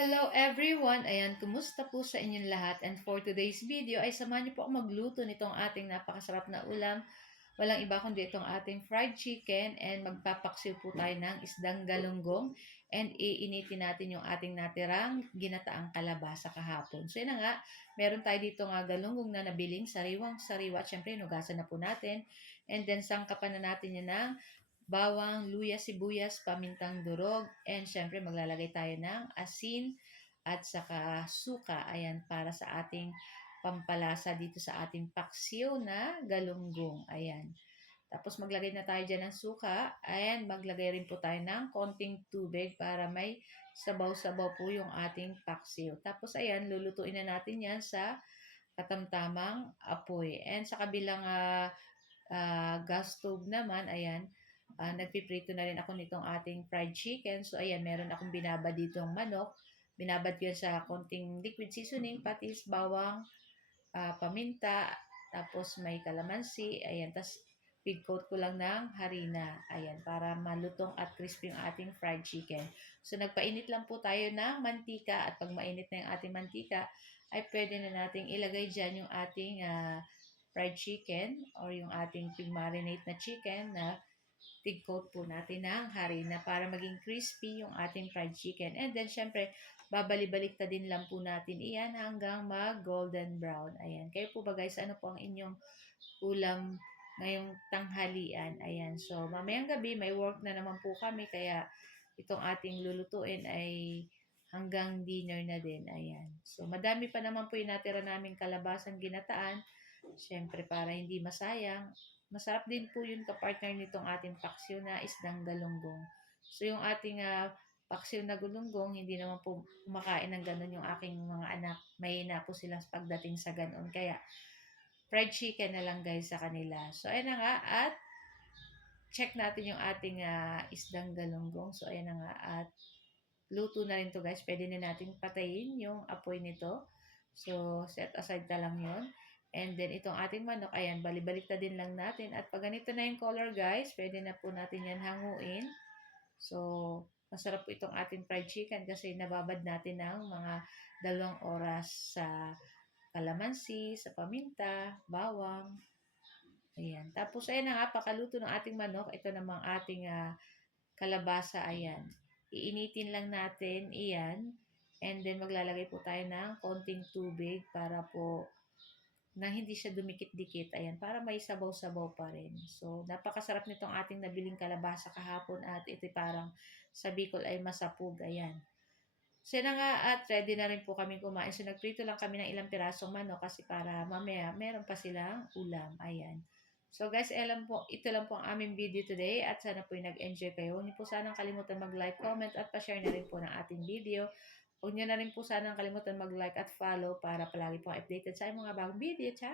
Hello everyone! Ayan, kumusta po sa inyong lahat? And for today's video ay samahan niyo po ako magluto nitong ating napakasarap na ulam. Walang iba kundi itong ating fried chicken and magpapaksiw po tayo ng isdang galunggong and iinitin natin yung ating natirang ginataang kalabasa kahapon. So yun na nga, meron tayo dito nga galunggong na nabiling sariwang-sariwa at syempre nugasan na po natin. And then sangkapan na natin yan ng bawang, luya, sibuyas, pamintang durog, and syempre maglalagay tayo ng asin at saka suka. Ayan, para sa ating pampalasa dito sa ating paksiw na galunggong. Ayan. Tapos maglagay na tayo dyan ng suka and maglagay rin po tayo ng konting tubig para may sabaw-sabaw po yung ating paksiw. Tapos ayan, lulutuin na natin yan sa katamtamang apoy. And sa kabilang gas stove naman, ayan, nagpiprito na rin ako nitong ating fried chicken. So, ayan, meron akong binabad ditong manok. Binabad ko yan sa konting liquid seasoning, patis, bawang, paminta, tapos may kalamansi. Ayan, tas feed coat ko lang ng harina. Ayan, para malutong at crispy yung ating fried chicken. So, nagpainit lang po tayo ng mantika at pag mainit na yung ating mantika, ay pwede na nating ilagay dyan yung ating fried chicken or yung ating pig-marinate na chicken na tig-coat po natin ng harina para maging crispy yung ating fried chicken. And then, syempre, babalik-balik din lang po natin iyan hanggang mag-golden brown. Ayan. Kayo po ba guys, ano po ang inyong ulam ngayong tanghalian? Ayan. So, mamayang gabi, may work na naman po kami. Kaya, itong ating lulutuin ay hanggang dinner na din. Ayan. So, madami pa naman po yung natira naming kalabasang ginataan. Syempre, para hindi masayang. Masarap din po yun kapartner nitong ating paksiw na isdang galunggong. So, yung ating paksiw na galunggong, hindi naman po kumakain ng ganun yung aking mga anak. Mahina po sila pagdating sa ganun. Kaya, fried chicken na lang guys sa kanila. So, ayan na nga. At, check natin yung ating isdang galunggong. So, ayan na nga. At, luto na rin to guys. Pwede na natin patayin yung apoy nito. So, set aside na lang yun. And then, itong ating manok, ayan, balibalik din lang natin. At pag ganito na yung color, guys, pwede na po natin yan hanguin. So, masarap po itong ating fried chicken kasi nababad natin ng mga 2 oras sa kalamansi, sa paminta, bawang. Ayan. Tapos, ayan na nga, pakaluto ng ating manok. Ito namang ating kalabasa, ayan. Iinitin lang natin iyan. And then, maglalagay po tayo ng konting tubig para po na hindi siya dumikit-dikit. Ayan, para may sabaw-sabaw pa rin. So, napakasarap nitong ating nabiling kalabasa kahapon at ito parang sa Bicol ay masapug. Ayan. So, na nga at ready na rin po kami kumain. So, nagprito lang kami ng ilang pirasong manok kasi para mamaya meron pa silang ulam. Ayan. So guys, ito lang po ang aming video today at sana po nag-enjoy kayo. Huwag niyo po sanang kalimutan mag-like, comment at pa-share na rin po ng ating video. Huwag niyo na rin po sanang kalimutan mag-like at follow para palagi po updated sa mga bagong video. Ciao!